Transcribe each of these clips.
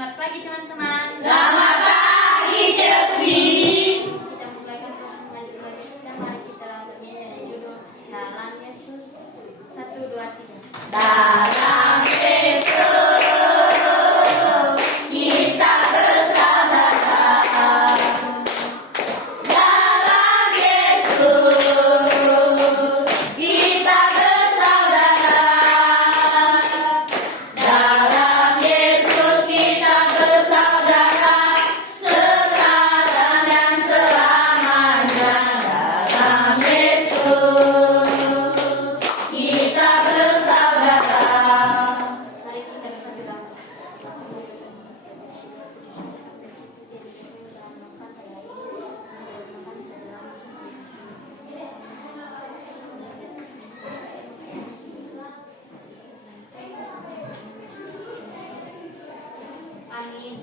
Selamat pagi teman-teman. Selamat pagi Chelsea. Kita mulaikan proses mengajar belajar kita. Mari kita bernyanyi dengan judul Dalam Yesus. 1, 2, 3. Dalam Yesus kita bersaudara. Dalam Yesus kita bersaudara. Dalam Yesus kita bersaudara sekarang dan selamanya. Dalam Yesus kita bersaudara. Mari kita bersama doa. Amin.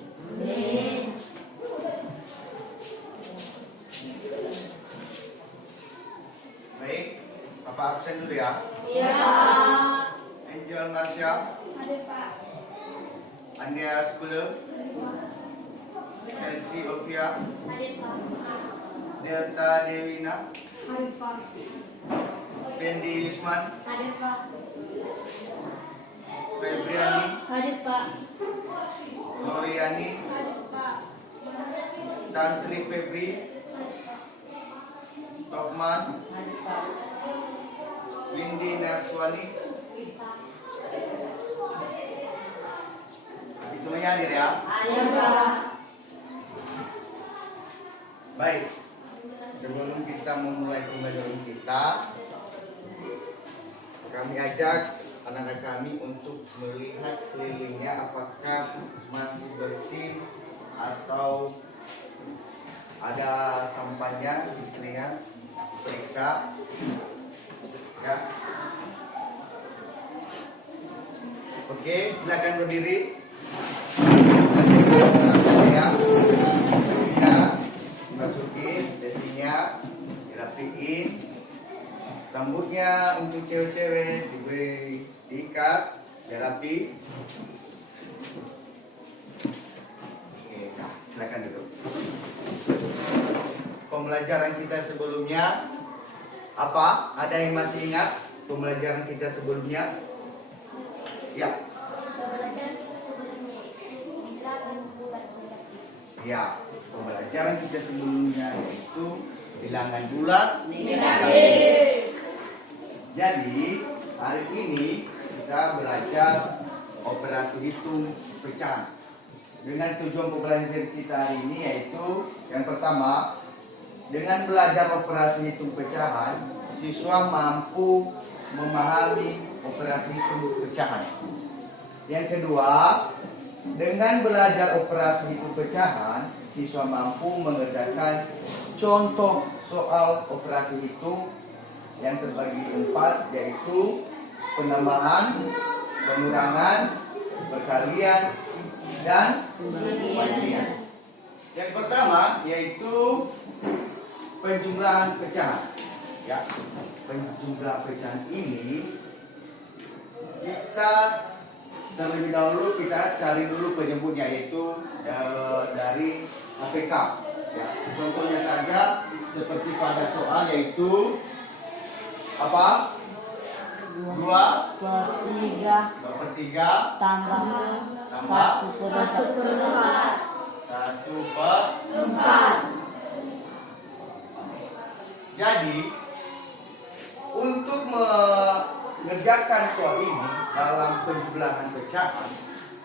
Baik, Bapak absen dulu ya. Ya. Angel Marsha, Ada Pak. Andrea Skule, Chelsea Ovia, Ada Pak. Delta Dewina, Ada Pak. Fendi Yusman, Ada Pak. Febriani, Ada Pak. Gloriani, Ada Pak. Tantri Febri, Tofman, Windy Naswani. Semuanya hadir ya. Ayo Pak. Baik, sebelum kita memulai pembelajaran kita, kami ajak anak-anak kami untuk melihat sekelilingnya apakah masih bersih atau ada sampahnya di sekelilingnya. Periksa, ya. Oke, silakan berdiri. Ya, dimasukin desinya, dirapiin. Rambutnya untuk cewek-cewek diberi diikat, dirapi. Oke, nah, silakan duduk. Pembelajaran kita sebelumnya apa? Ada yang masih ingat pembelajaran kita sebelumnya? Ya. Ya, pembelajaran kita sebelumnya yaitu bilangan bulat Negatif. Jadi, hari ini kita belajar operasi hitung pecahan. Dengan tujuan pembelajaran kita hari ini yaitu yang pertama, dengan belajar operasi hitung pecahan, siswa mampu memahami operasi hitung pecahan. Yang kedua, dengan belajar operasi hitung pecahan, siswa mampu mengerjakan contoh soal operasi hitung yang terbagi 4, yaitu penambahan, pengurangan, perkalian, dan pembagian. Yang pertama yaitu penjumlahan pecahan. Ya, penjumlahan pecahan ini kita terlebih dahulu kita cari dulu penyebutnya, yaitu dari APK. Ya, contohnya saja seperti pada soal yaitu apa? 2/3 tambah tambah 1/4. 1/4. Jadi untuk mengerjakan soal ini dalam penjumlahan pecahan,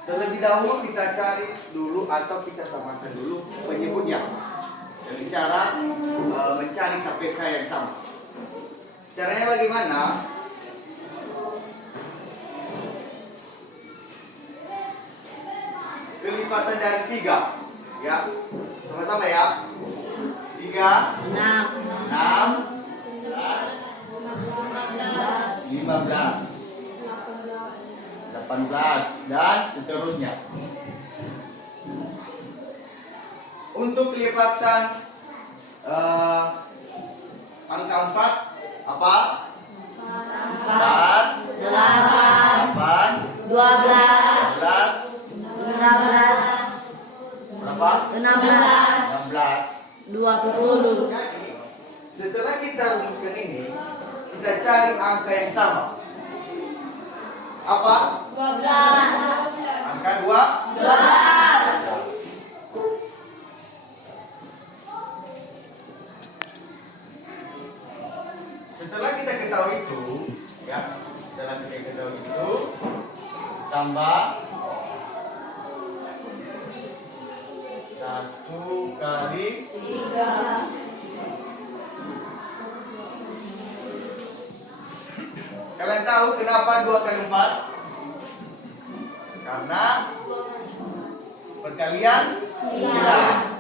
terlebih dahulu kita cari dulu atau kita samakan dulu penyebutnya dengan cara mencari KPK yang sama. Caranya bagaimana? Kelipatan dari 3, ya, sama-sama ya. 3, 6, 15, 18, dan seterusnya. Untuk kelipatan angka 4 apa? 4, 8, 8, 12, 11, 16, berapa? 16. 16. 20. Jadi, setelah kita rumuskan ini, kita cari angka yang sama. Apa? 12. Angka 2. 12. Setelah kita ketahui itu, ya, setelah kita ketahui itu, tambah 1 kali 3. Kalian tahu kenapa 2 kali 4? Karena perkalian 9.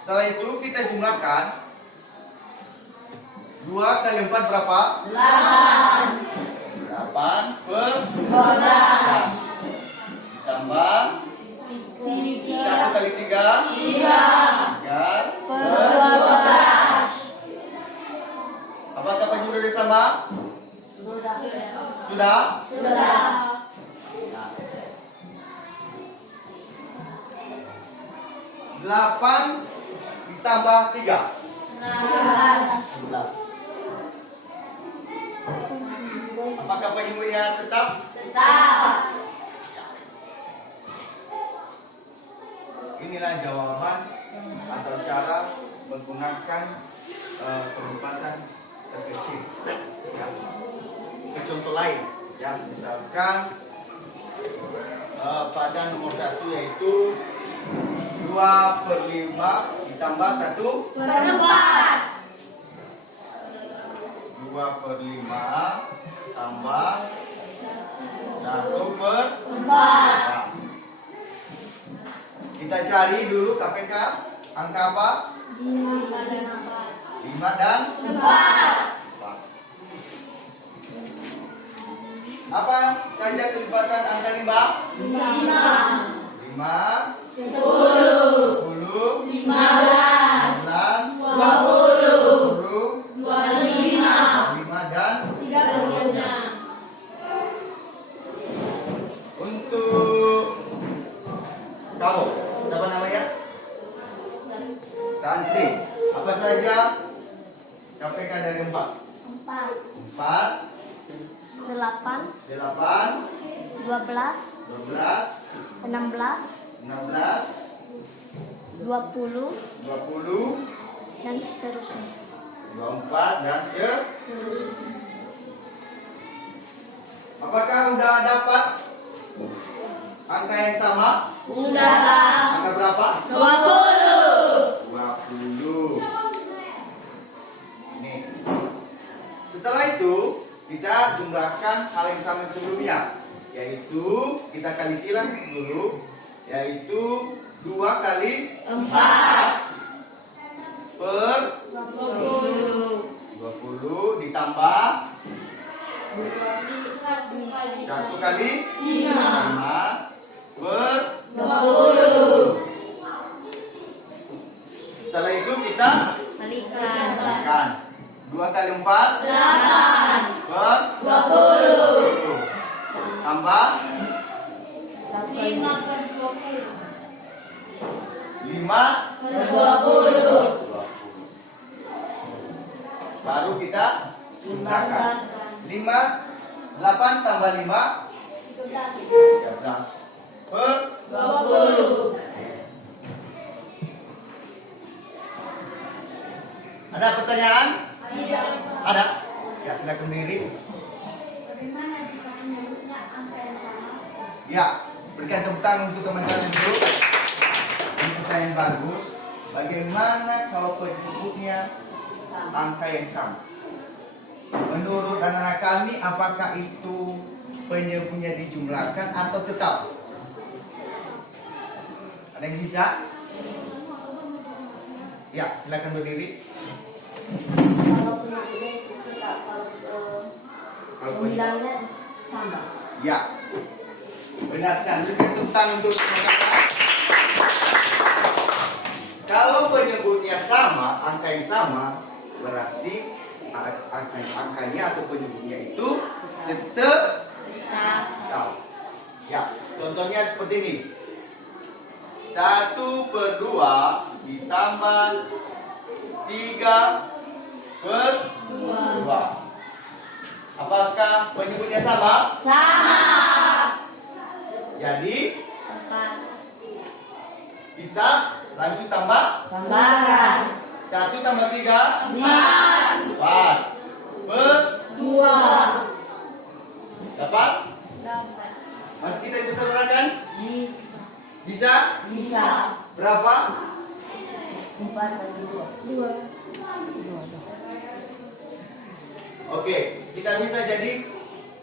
Setelah itu kita jumlahkan 2 kali 4 berapa? 8. 8 per 12. ditambah 1 kali 3 3. 3 Per per 12. apakah penjuru sama? Sudah. Sudah? Sudah. 8 ditambah 3 11. apakah penyebutnya tetap? Tetap. Inilah jawaban atau cara menggunakan perempatan terkecil. Ya. Ke contoh lain, ya, misalkan pada nomor 1 yaitu 2 per 5 ditambah 1 Per 4. 2 per 5 tambah 1 per 4. 4. Kita cari dulu KPK angka apa? 5 dan 4. 4. Apa saja kelipatan angka 5? 5. 5 10. 10 15. 15 20. 20 25. 5 dan 36. untuk kamu siapa namanya? Tantri. Apa saja KPK dari 4? 4 8. 8 12. 12 16. 16 20. 20 Dan seterusnya. 24 dan Seterusnya. apakah sudah dapat angka yang sama? Sudah. Angka berapa? 20. 20. Nih. Setelah itu kita jumlahkan hal yang sama sebelumnya, yaitu kita kali silang dulu, yaitu 2 kali 4. per 20. 20 ditambah 1 kali 5 per 20. setelah itu kita Kalikan. kalikan 2 kali 4 8. per 20. tambah 5 per 20. 5 Per 20. baru kita jumlahkan 5 8 tambah 5 13 per 20. ada pertanyaan? Tidak. Ada? Ya, silakan diri. Bagaimana jika menyebutnya angka yang sama? Ya, berikan tepuk tangan untuk teman-teman dulu. Ini pertanyaan bagus. Bagaimana kalau penyebutnya angka yang sama? Menurut anak-anak kami, apakah itu penyebutnya dijumlahkan atau tetap? Ada yang bisa? Ya, silakan berdiri. Kalau penyebutnya itu tetap, kalau pembilangnya tambah. Ya, benar sekali. Berikan tepuk tangan untuk teman-teman. Kalau penyebutnya sama, angka yang sama, berarti angkanya atau penyebutnya itu tetap sama. Ya, contohnya seperti ini. 1/2 ditambah 3/2. Apakah penyebutnya sama? Sama. Jadi 4. kita langsung tambah. Tambahan. 1 tambah 3 4. 4. 2. Dapat? 8. Masih kita bisa saudarakan? Bisa? Bisa. Berapa? 2. Oke, kita bisa jadi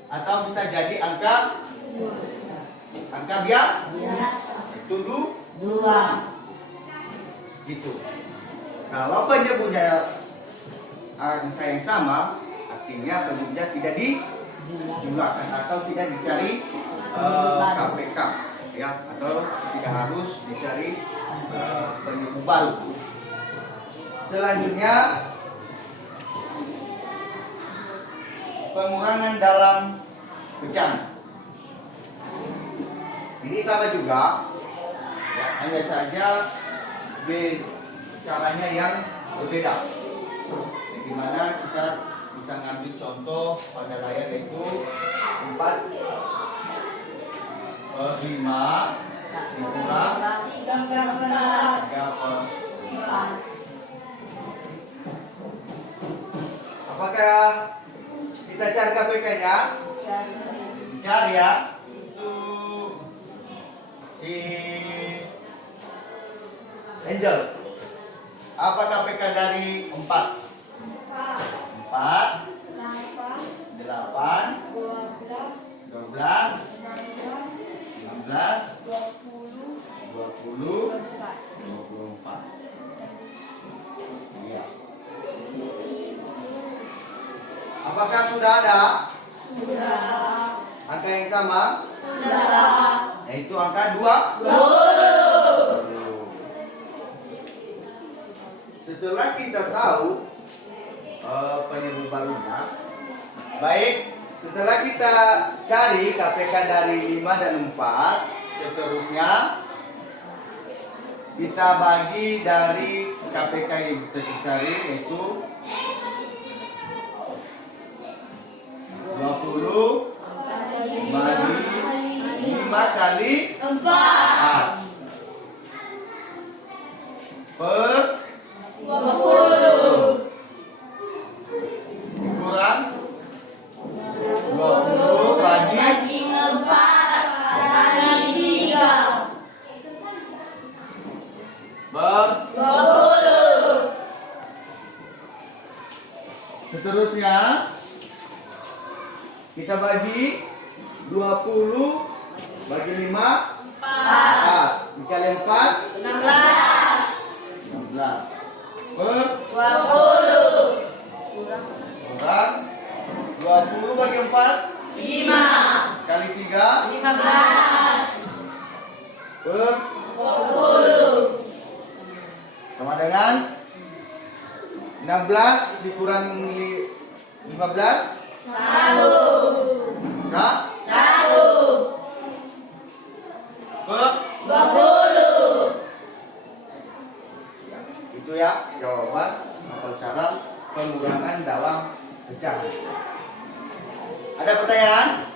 atau bisa jadi angka Biasa. tuduh 2. gitu. Kalau penyebutnya angka yang sama, artinya penyebutnya tidak dijumlahkan atau tidak dicari KPK, ya, atau tidak harus dicari penyebut baru. Selanjutnya, pengurangan dalam pecahan. Ini sama juga, ya, hanya saja caranya yang berbeda. Di mana kita bisa ngambil contoh pada layar yaitu 4/5 dikurang 3/4. Apakah kita cari KPK-nya? Cari ya. Itu si Angel. Apa KPK dari 4? 4 8 12 16 20 24. Iya. Apakah sudah ada? Sudah. Angka yang sama? Sudah. Yaitu angka 20. Setelah kita tahu penyebut barunya, baik, setelah kita cari KPK dari 5 dan 4, seterusnya kita bagi dari KPK yang kita cari, yaitu 20 bagi 5 kali 4 per 20. dikurang 20 bagi 4 kali 3. ber 20. Seterusnya kita bagi 20 bagi 5 4 dikali 4 16. 16 per 20. kurang 20 bagi 4 5 kali 3 15 per 20 sama dengan 16 dikurang 15 1 nah 1 per 20. itu ya jawaban atau cara pengurangan dalam pecahan. Ada pertanyaan?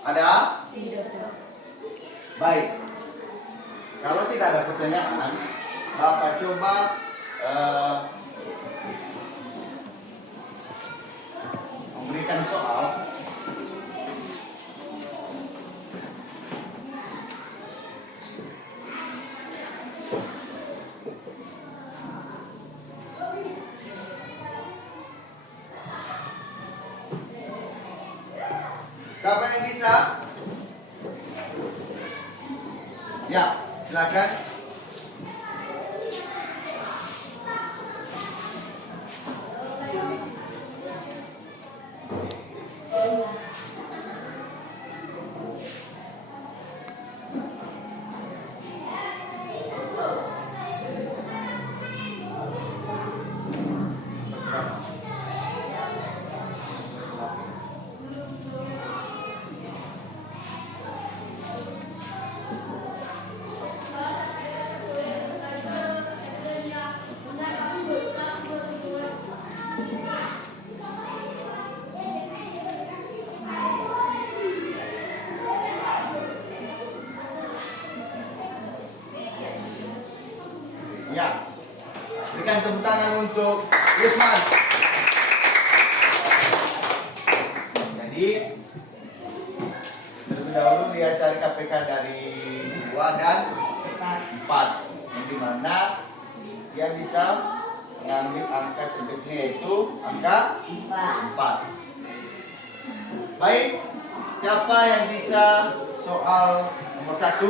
Ada? Baik. Kalau tidak ada pertanyaan, Bapak coba memberikan soal. Siapa yang bisa? Ya, silakan. untuk Yusman. Jadi terlebih dahulu dia cari KPK dari 2 dan 4, yang dimana dia bisa mengambil angka terdekatnya yaitu angka 4. Baik, siapa yang bisa soal nomor 1?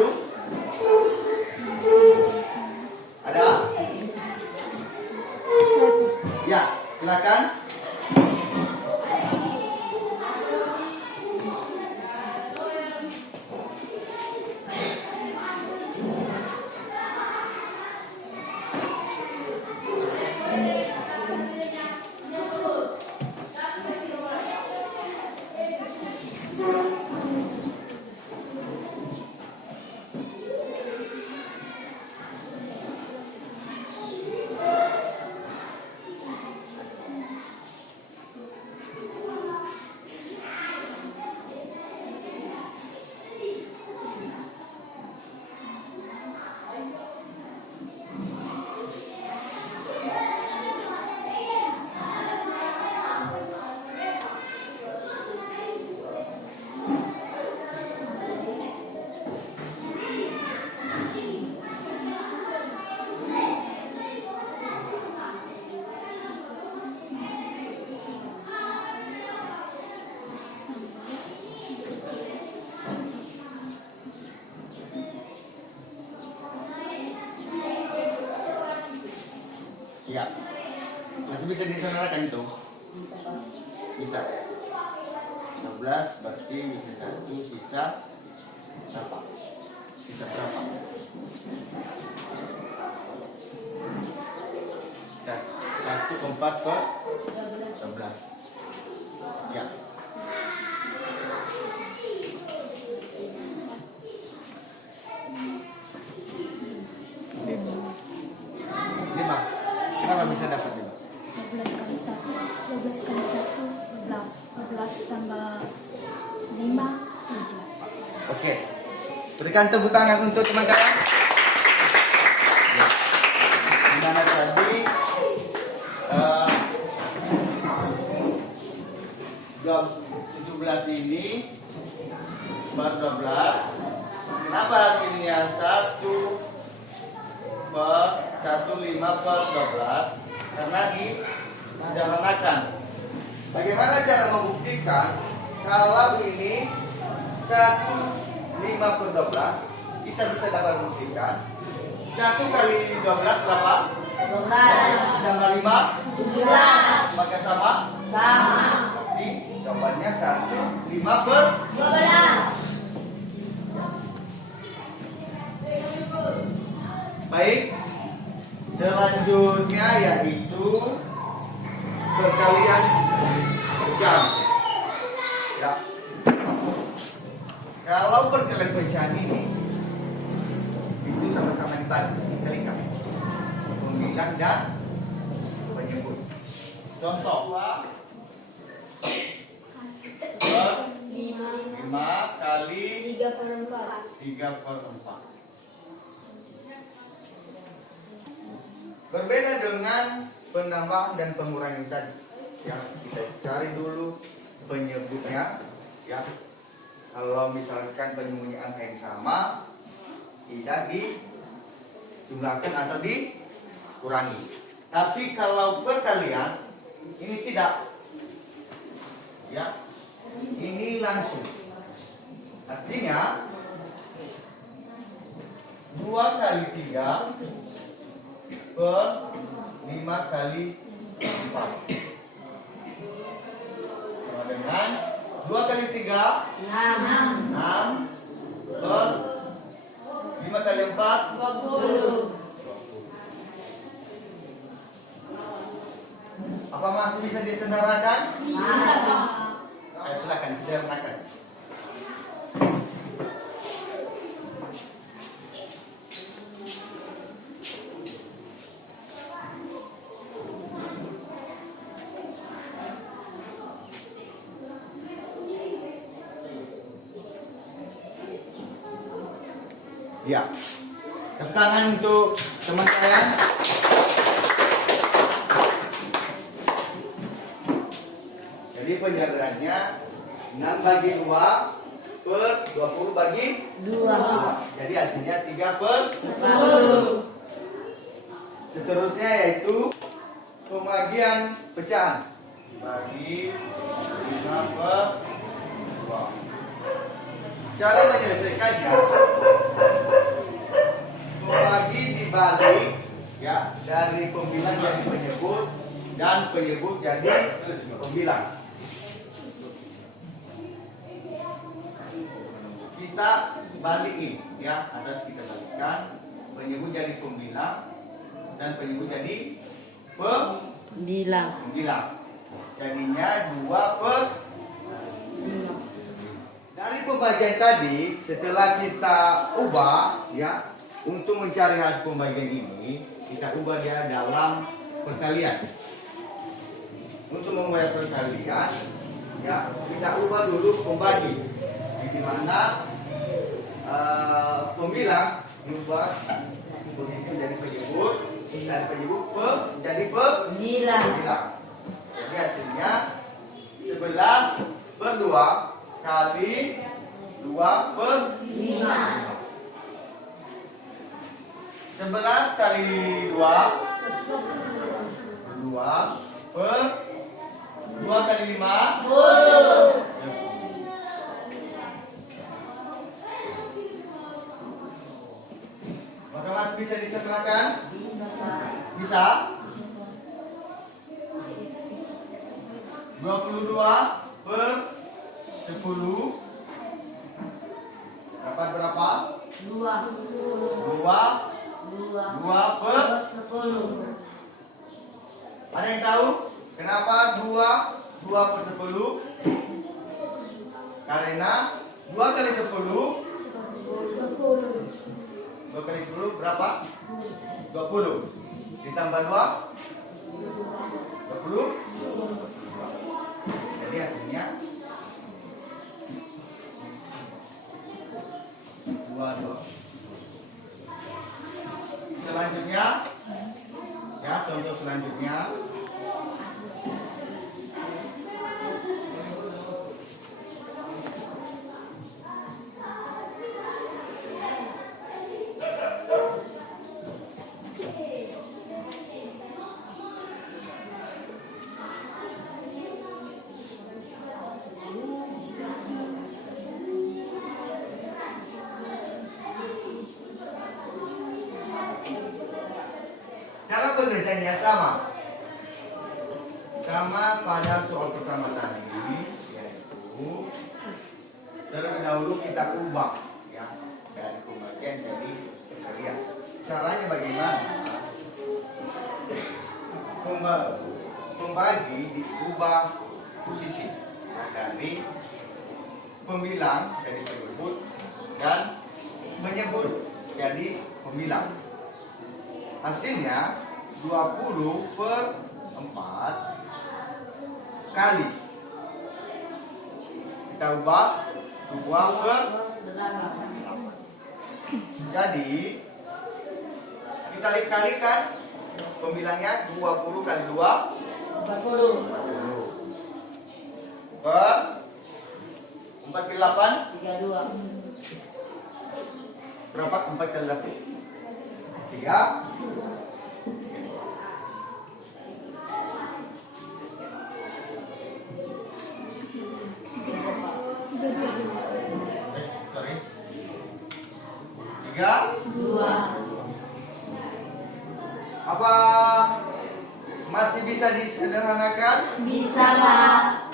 Ada? Ya, silakan. Ya, masih bisa disaudarakan itu? Bisa. 12 berarti bisa 1, sisa berapa? Sisa berapa? 1 ke 4 per 12. Ya. Kenapa bisa dapat 5? 12 kali 1, 12 kali 1, 12. 12 tambah 5, 17. Oke. Berikan tepuk tangan untuk teman-teman. Ya. Dimana tadi 17 ini per 12. Kenapa hasilnya 1 per 15 per 12? Karena disederhanakan. Bagaimana cara membuktikan kalau ini 1,5 per 12? Kita bisa dapat buktikan 1 kali 12 berapa? 12 Tambah 5 17 maka sama? sama. Jadi jawabannya 1,5 per 12. Baik, selanjutnya yaitu perkalian jam. Ya. Kalau perkalian pecahan ini itu sama-sama dikalikan, pembilang dan penyebut. Contoh 5 kali 3 per 4. 3 per 4. Berbeda dengan penambahan dan pengurangan tadi. Ya, kita cari dulu penyebutnya. Ya, kalau misalkan penyebutnya angka yang sama, tidak dijumlahkan atau dikurangi. Tapi kalau perkalian, ini tidak. Ya, ini langsung. Artinya 2 kali 3 per 5 kali 4 sama dengan 2 kali 3 6 per 5 kali 4 20. Apa masih bisa disederhanakan? Masih. Ayo silakan sederhanakan. Ya, tepuk tangan untuk teman saya. Jadi penyerahannya 6 bagi 2 per 20 bagi 2. Jadi hasilnya 3/10. Seterusnya yaitu pembagian pecahan. Bagi 5/2. Cara menyelesaikannya, membagi dibalik ya dari pembilang jadi penyebut dan penyebut jadi pembilang. Kita balikin ya, ada kita balikkan penyebut jadi pembilang dan penyebut jadi pembilang. Jadinya 2/5. Dari pembagian tadi, setelah kita ubah ya, untuk mencari hasil pembagian ini, kita ubah dia dalam perkalian. Untuk membuat perkalian, ya kita ubah dulu pembagi, di mana pembilang diubah posisi menjadi penyebut dan penyebut menjadi pembilang. Jadi hasilnya 11/2 kali 2/5. 11 kali 2 kali 5 10. Maka masih bisa disempurnakan? Bisa. 22/10 dapat berapa? 2/10. Ada yang tahu kenapa 2/10? Karena 2 kali 10 berapa? 20. Ditambah 2 20. Jadi hasilnya 2. Selanjutnya ya, contoh selanjutnya cara pengerjaannya sama pada soal pertama tadi, yaitu terlebih dahulu kita ubah ya dari pembagian jadi perkalian. Caranya bagaimana? Pembagi diubah posisi ya, dari pembilang jadi penyebut dan menyebut jadi pembilang. Hasilnya 20/4 kali kita ubah 2/8. Jadi kita kalikan pembilangnya 20 kali 2 40 per 4 kali 8 32. Berapa 4 kali 8? 3. Sorry. 3 2. Apa masih bisa disederhanakan? Bisa lah.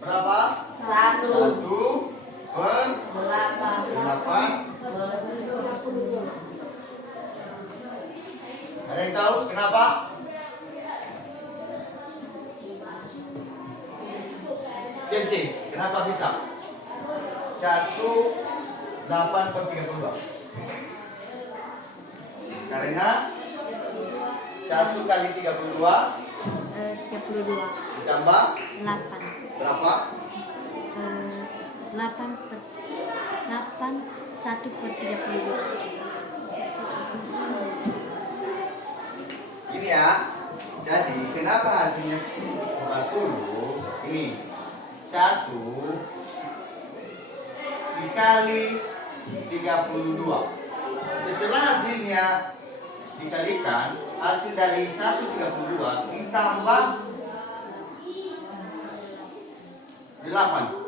Berapa? 1 per 8. Ada yang tahu kenapa? Chelsea, kenapa bisa? 1/8/32. Karena 1 kali 32 ditambah 8. berapa? 1/32. ya. Jadi kenapa hasilnya 40? Ini 1 dikali 32. Setelah hasilnya dikalikan, hasil dari 132 ditambah 8.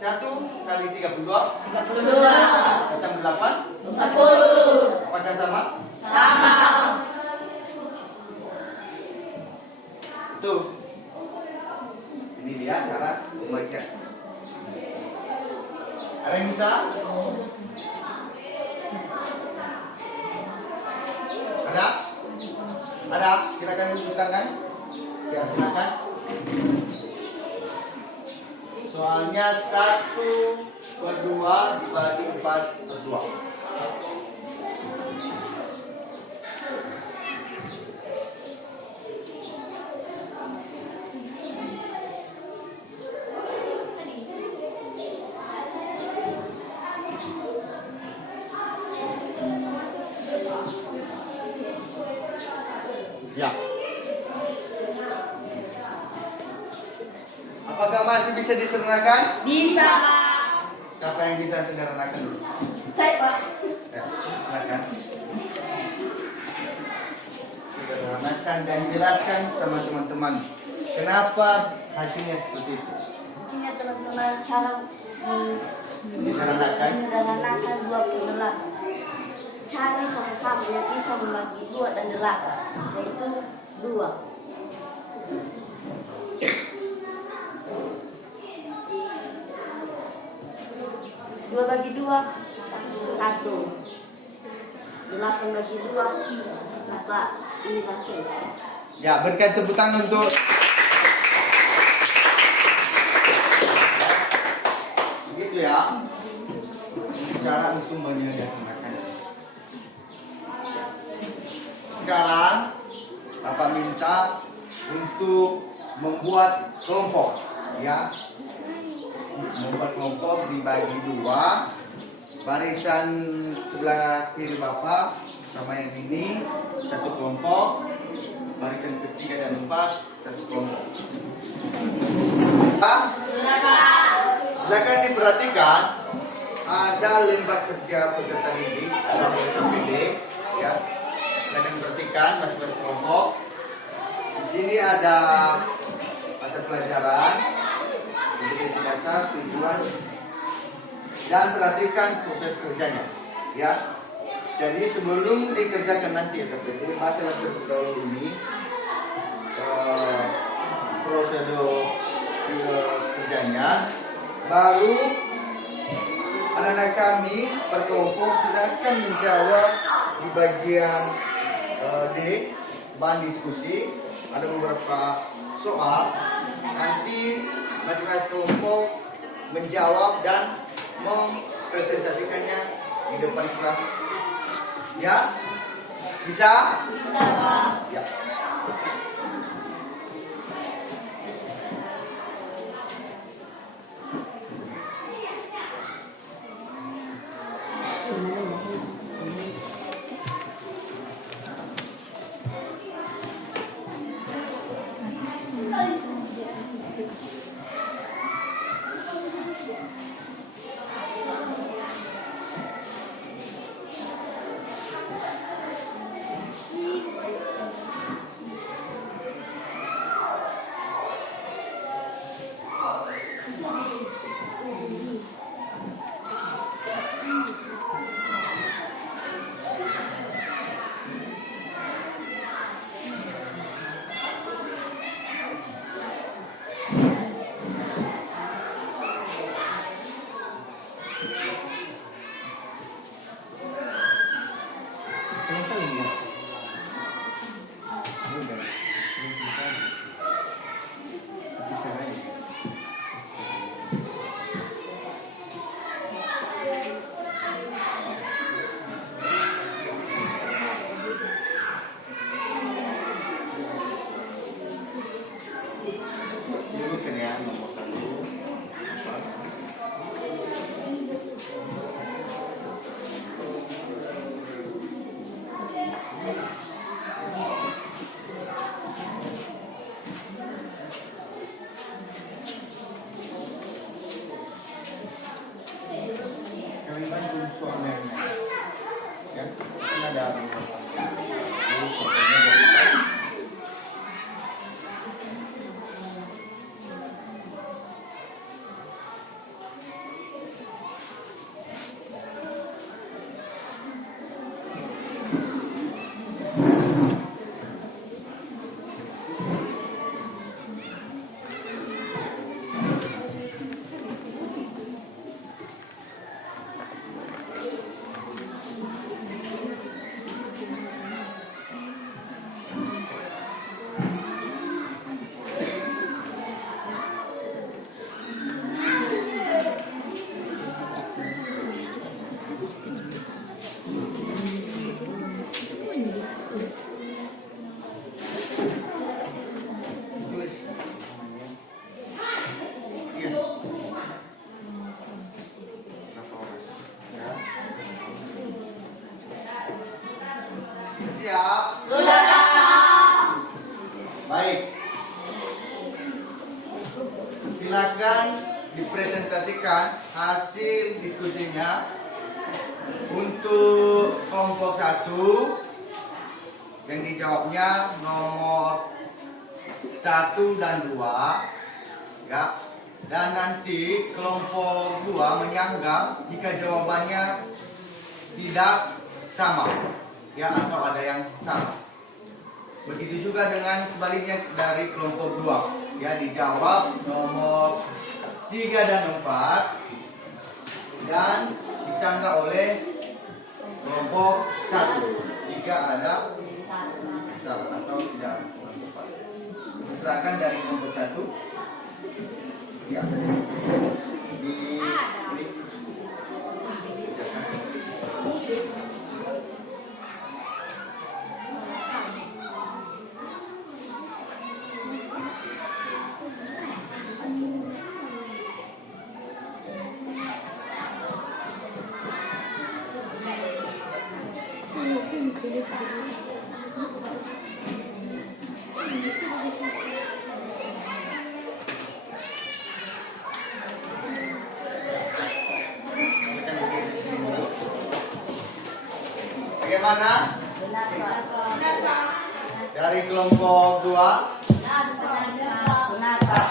1 kali 32 ditambah 8. 40. Apakah sama? Sama. Tuh. Ini dia cara membaca. Ada yang bisa? Ada? Ada? Silakan tunjuk tangan. Ya, silakan. Soalnya 1/2 dibagi 4/2. Ya. Apakah masih bisa disederhanakan? Bisa. Siapa yang bisa sederhanakan dulu? Saya, Pak. Ya, silakan. Sederhanakan dan jelaskan sama teman-teman kenapa hasilnya seperti itu. Mungkin ya teman-teman cara Disederhanakan. menyederhanakan 28. Cari sama-sama yang bisa membagi 2 dan 8, yaitu 2. 2 bagi 2, 1. 8 bagi 2, maka ini hasil. Ya, berikan tepuk tangan untuk begitu ya. Cara untuk menyederhanakan. Sekarang Bapak minta untuk membuat kelompok, ya. Membuat kelompok dibagi 2. Barisan sebelah kiri Bapak sama yang ini satu kelompok. Barisan ketiga dan 4 satu kelompok. Silakan diperhatikan, ada lembar kerja peserta didik atau PPD, ya. Silakan perhatikan masing-masing kelompok. Di sini ada mata pelajaran, definisi dasar, tujuan, dan perhatikan proses kerjanya, ya. Jadi sebelum dikerjakan nanti PPD, masalah terlebih dahulu ini prosedur kerjanya, baru anak-anak kami berkelompok silakan menjawab di bagian D, bahan diskusi. Ada beberapa soal, nanti masing-masing kelompok menjawab dan mempresentasikannya di depan kelas. Ya, bisa? Ya. dan fotonya dari depan. Tulis. Iya. Berapa orang? Ya. Siap. Sudah, Kak. Baik. Silakan dipresentasikan hasil diskusinya untuk kelompok 1 yang dijawabnya nomor 1 dan 2 ya. Dan nanti kelompok 2 menyanggah jika jawabannya tidak sama ya atau ada yang salah. Begitu juga dengan sebaliknya dari kelompok 2 ya, dijawab nomor 3 dan 4 dan disanggah oleh kelompok 1 jika ada salah atau tidak tepat. Silakan dari kelompok 1. Siap. Bagaimana? Benar, Pak. Dari kelompok 2, Benar, Pak.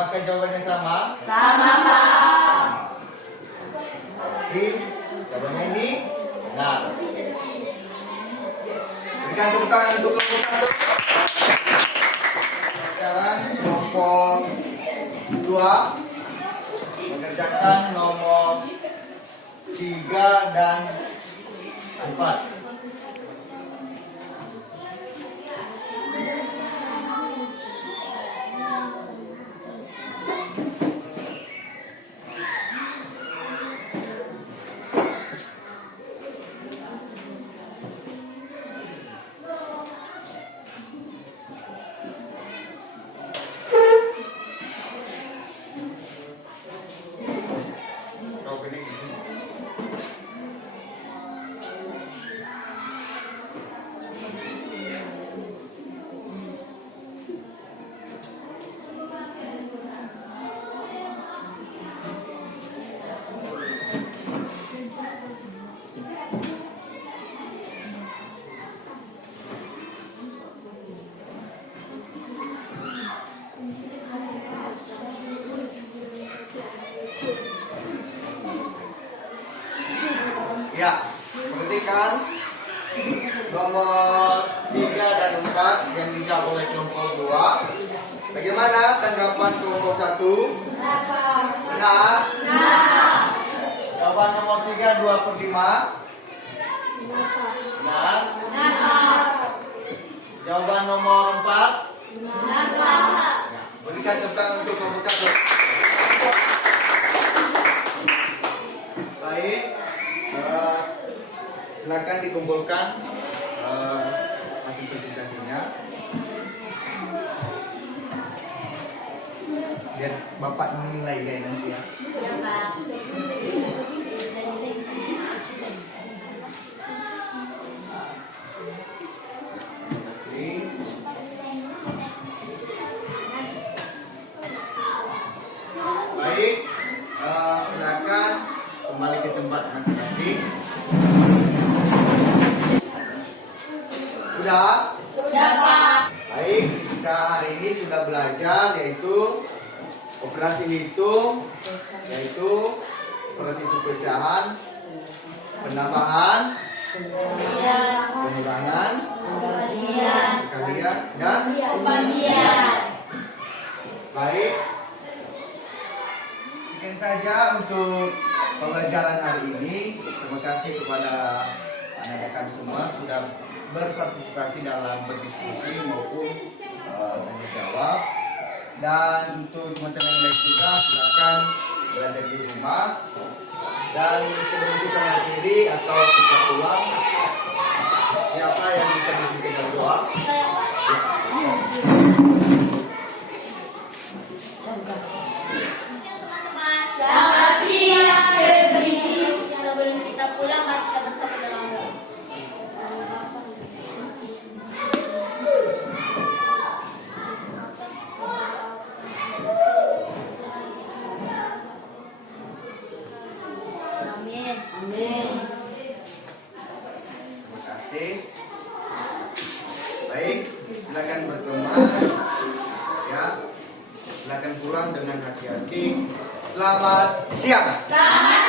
apakah jawabannya sama? Sama, Pak. Tim, jawabannya ini benar. Berikan tepuk tangan untuk kelompok 1. Sekarang kelompok 2 mengerjakan nomor 3 dan 4. Kau pilih di sini. Ya, perhatikan nomor 3 dan 4 yang dijawab oleh kelompok 2. Bagaimana tanggapan kelompok 1? Benar. Jawaban nomor 3 2/5. Benar. Jawaban nomor 4. Ya, berikan tepuk tangan untuk kelompok 1. Baik. Silakan dikumpulkan hasil presentasinya. Biar Bapak menilai ya nanti ya. Ya, Pak. Baik, silakan kembali ke tempat masing-masing. sudah? Sudah, Pak. Baik, kita hari ini sudah belajar yaitu operasi hitung, yaitu operasi hitung pecahan, penambahan, pengurangan, perkalian, dan Pembagian. baik. Sekian saja untuk pembelajaran hari ini. Terima kasih kepada anak-anak kami semua sudah berpartisipasi dalam berdiskusi maupun tanya jawab. Dan untuk teman-teman yang lain juga silakan belajar di rumah. Dan sebelum kita mengakhiri atau kita pulang, siapa yang bisa memberikan doa? Selamat siang, Febri. Sebelum kita pulang, mari kita bersatu dalam doa. Amin. Amin. Terima kasih. Baik, silakan berkemas. Ya, silakan pulang dengan hati-hati. Selamat siang. Selamat